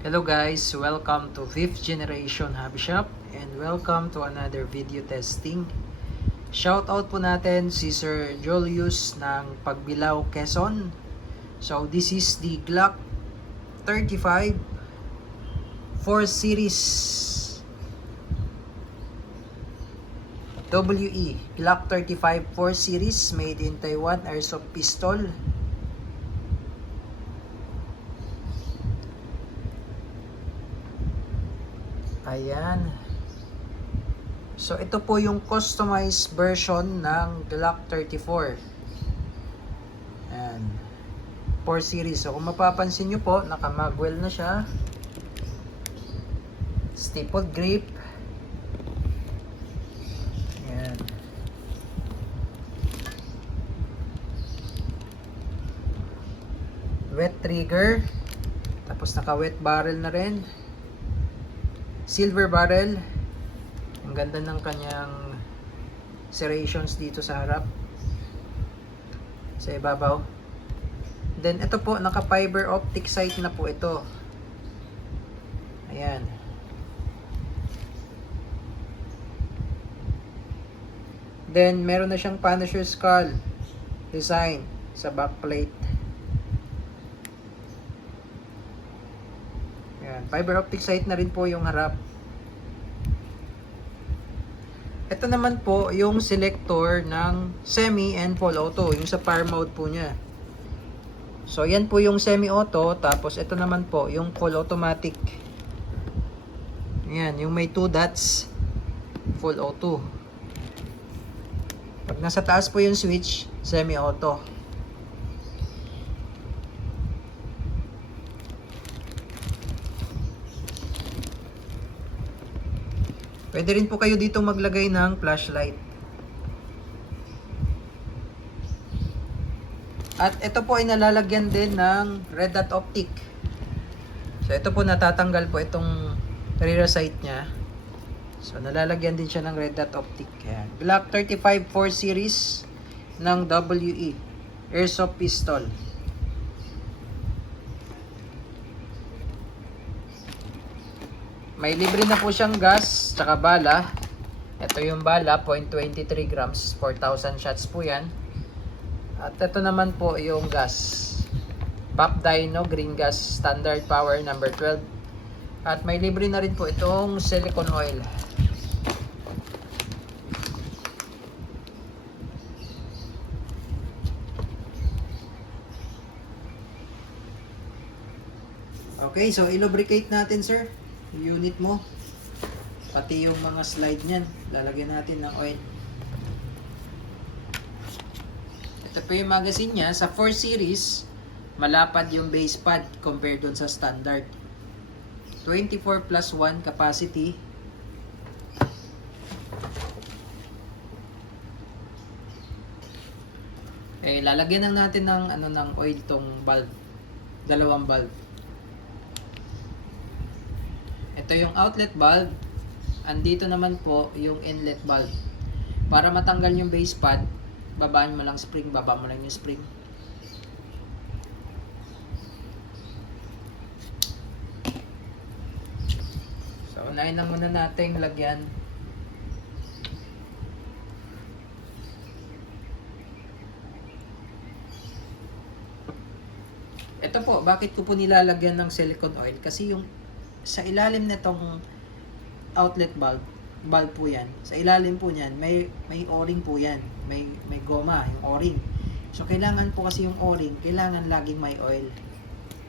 Hello guys, welcome to 5th generation hobby shop and welcome to another video testing. Shoutout po natin si Sir Julius ng Pagbilao, Quezon. So this is the Glock 35 4 series WE Glock 35 4 series made in Taiwan airsoft pistol. Ayan. So ito po yung customized version ng Glock 34. Ayan. 4 series. So kung mapapansin nyo po, naka-magwell na siya. Stapled grip. Ayan. Wet trigger. Tapos naka-wet barrel na rin. Silver barrel. Ang ganda ng kanyang serrations dito sa harap. Sa ibabaw. Then ito po, naka fiber optic sight na po ito. Ayan. Then meron na siyang Punisher skull design sa backplate. Ayan, fiber optic sight na rin po yung harap. Ito naman po yung selector ng semi and full auto, yung sa fire mode po niya. So yan po yung semi auto, tapos ito naman po yung full automatic. Ayan, yung may 2 dots, full auto. Pag nasa taas po yung switch, semi auto. Pwede rin po kayo dito maglagay ng flashlight. At ito po ay nalalagyan din ng red dot optic. So ito po natatanggal po itong rear sight niya. So nalalagyan din siya ng red dot optic. Ayan. Glock 35 4 series ng WE airsoft pistol. May libre na po siyang gas, tsaka bala. Ito yung bala, 0.23 grams, 4,000 shots po yan. At ito naman po yung gas. Pop Dino, green gas, standard power, number 12. At may libre na rin po itong silicone oil. Okay, so ilubricate natin, sir. Unit mo, pati yung mga slide niyan, lalagyan natin ng oil. Ito po yung magazine niya. Sa 4 series, malapad yung base pad compared dun sa standard. 24 plus 1 capacity. Lalagyan lang natin ng ng oil tong valve, dalawang valve. Ito yung outlet valve. Andito naman po yung inlet valve. Para matanggal yung base pad, babaan mo lang spring, baba mo lang yung spring. So, unahin lang muna natin lagyan. Ito po, bakit ko po nilalagyan ng silicone oil? Kasi yung sa ilalim nitong outlet valve po yan. Sa ilalim po niyan, may o-ring po yan. May goma, yung o-ring. So kailangan po kasi yung o-ring, kailangan laging may oil.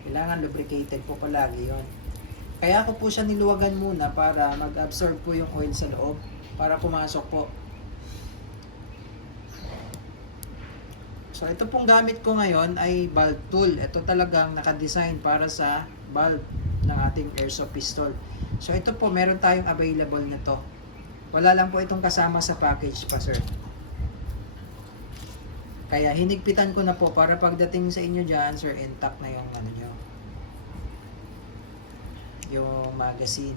Kailangan lubricated po palagi yon. Kaya ako po siya niluwagan muna para mag-absorb po yung oil sa loob para pumasok po. So ito pong gamit ko ngayon ay valve tool. Ito talagang naka-design para sa valve ng ating airsoft pistol. So ito po, meron tayong available na to. Wala lang po itong kasama sa package pa, sir. Kaya hinigpitan ko na po para pagdating sa inyo dyan, sir, intact na yung nyo, yung magazine.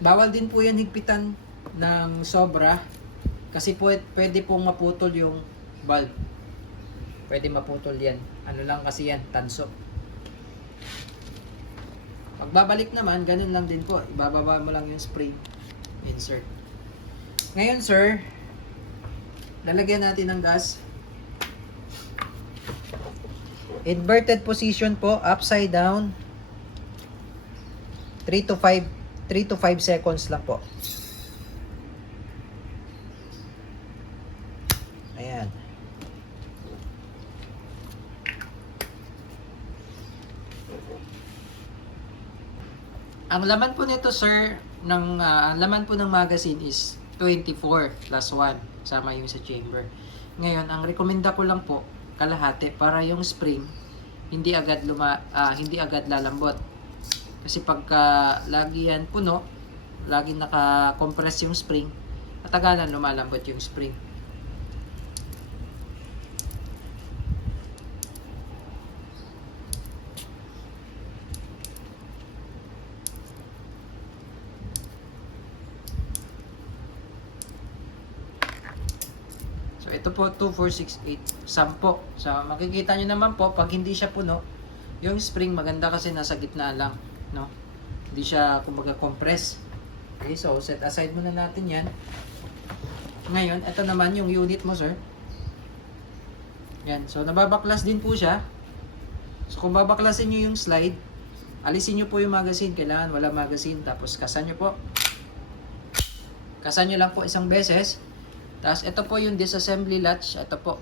Bawal din po yan higpitan ng sobra kasi pwede pong maputol yung valve. Pwede maputol yan. Ano lang kasi yan, tanso. Pagbabalik naman, ganun lang din po. Ibababa mo lang yung spring. Insert. Ngayon sir, lalagyan natin ng gas. Inverted position po, upside down. 3 to 5 seconds lang po. Ayan. Ang laman po nito sir, laman po ng magazine is 24 plus 1, sama yung sa chamber. Ngayon, ang rekomenda ko lang po, kalahati para yung spring hindi agad lalambot. Kasi pagka lagi yan puno, lagi naka-compress yung spring, matagalan lumalambot yung spring. So ito po 2, 4, 6, 8, 10. So makikita nyo naman po pag hindi siya puno, yung spring maganda kasi nasa gitna lang, no? Hindi siya kumbaga compress. Okay, so set aside muna natin 'yan. Ngayon, ito naman yung unit mo, sir. Yan, so nababaklas din po siya. So kung babaklasin niyo yung slide, alisin niyo po yung magazine, kailangan wala magazine, tapos kasan niyo po. Kasan niyo lang po isang beses. Tapos ito po yung disassembly latch, ito po.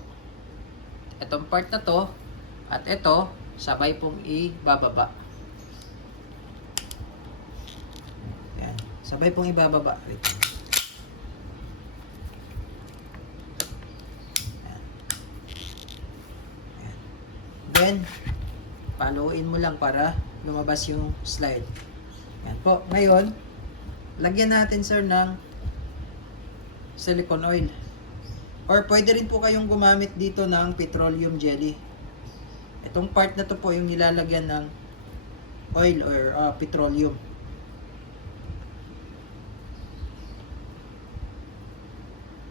Itong part na to at ito sabay pong ibababa. Yan, sabay pong ibababa. Wait. Yan. Yan. Then paluin mo lang para lumabas yung slide. Yan po. Ngayon, lagyan natin sir ng silicone oil. Or pwede rin po kayong gumamit dito ng petroleum jelly. Itong part na to po yung nilalagyan ng oil or petroleum.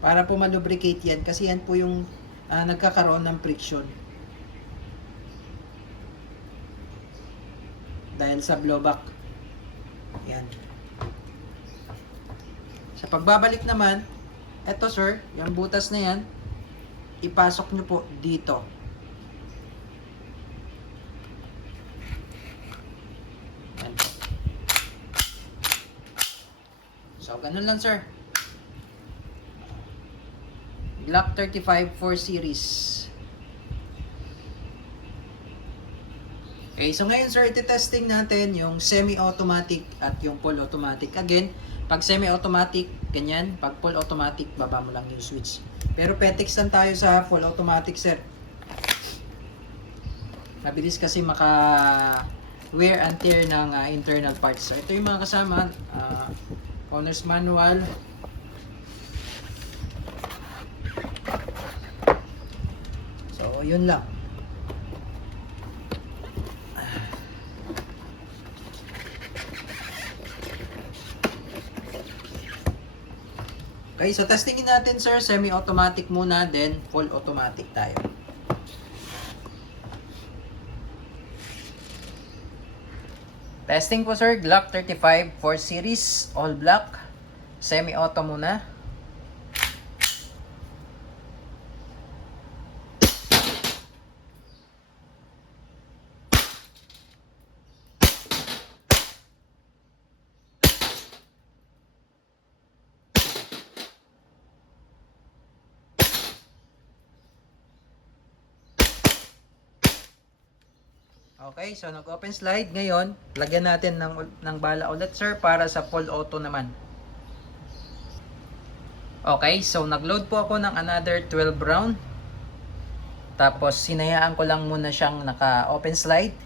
Para po malubricate yan kasi yan po yung nagkakaroon ng friction. Dahil sa blowback. Yan. Sa pagbabalik naman, eto sir, yung butas na yan, ipasok nyo po dito. Yan. So, ganun lang sir. Glock 35 4 series. Okay, so ngayon sir, iti-testing natin yung semi-automatic at yung full automatic. Again, pag semi-automatic, ganyan. Pag full automatic, baba mo lang yung switch. Pero petics lang tayo sa full automatic, sir. Mabilis kasi wear and tear ng internal parts. So, ito yung mga kasama. Owner's manual. So, yun lang. Okay, so testingin natin sir, semi-automatic muna, then full automatic tayo. Testing po sir, Glock 35 4 series, all black, semi-auto muna. Okay, so nag-open slide. Ngayon, lagyan natin ng bala ulit sir para sa full auto naman. Okay, so nag-load po ako ng another 12 round. Tapos sinayaan ko lang muna siyang naka-open slide.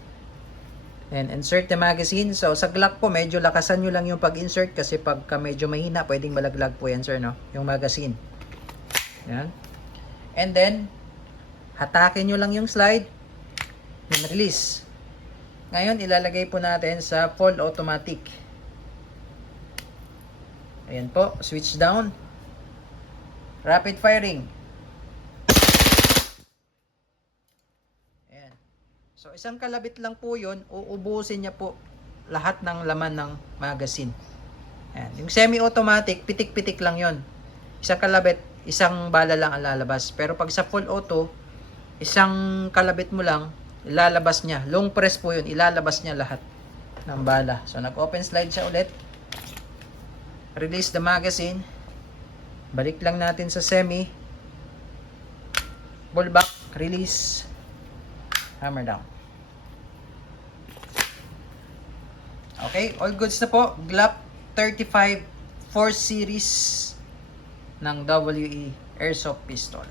And insert the magazine. So sa Glock po, medyo lakasan nyo lang yung pag-insert kasi pagka medyo mahina, pwedeng malaglag po yan sir, no? Yung magazine. Yan. And then, hatakin nyo lang yung slide. Then release. Ngayon, ilalagay po natin sa full automatic. Ayan po, switch down. Rapid firing. Ayan. So, isang kalabit lang po yun, uubusin niya po lahat ng laman ng magazine. Ayan. Yung semi-automatic, pitik-pitik lang yon. Isang kalabit, isang bala lang ang lalabas. Pero pag sa full auto, isang kalabit mo lang, ilalabas niya. Long press po yun, ilalabas niya lahat ng bala. So, nag-open slide siya ulit. Release the magazine. Balik lang natin sa semi. Ball back, release. Hammer down. Okay, all goods na po. Glock 35 4 series ng WE Airsoft Pistol.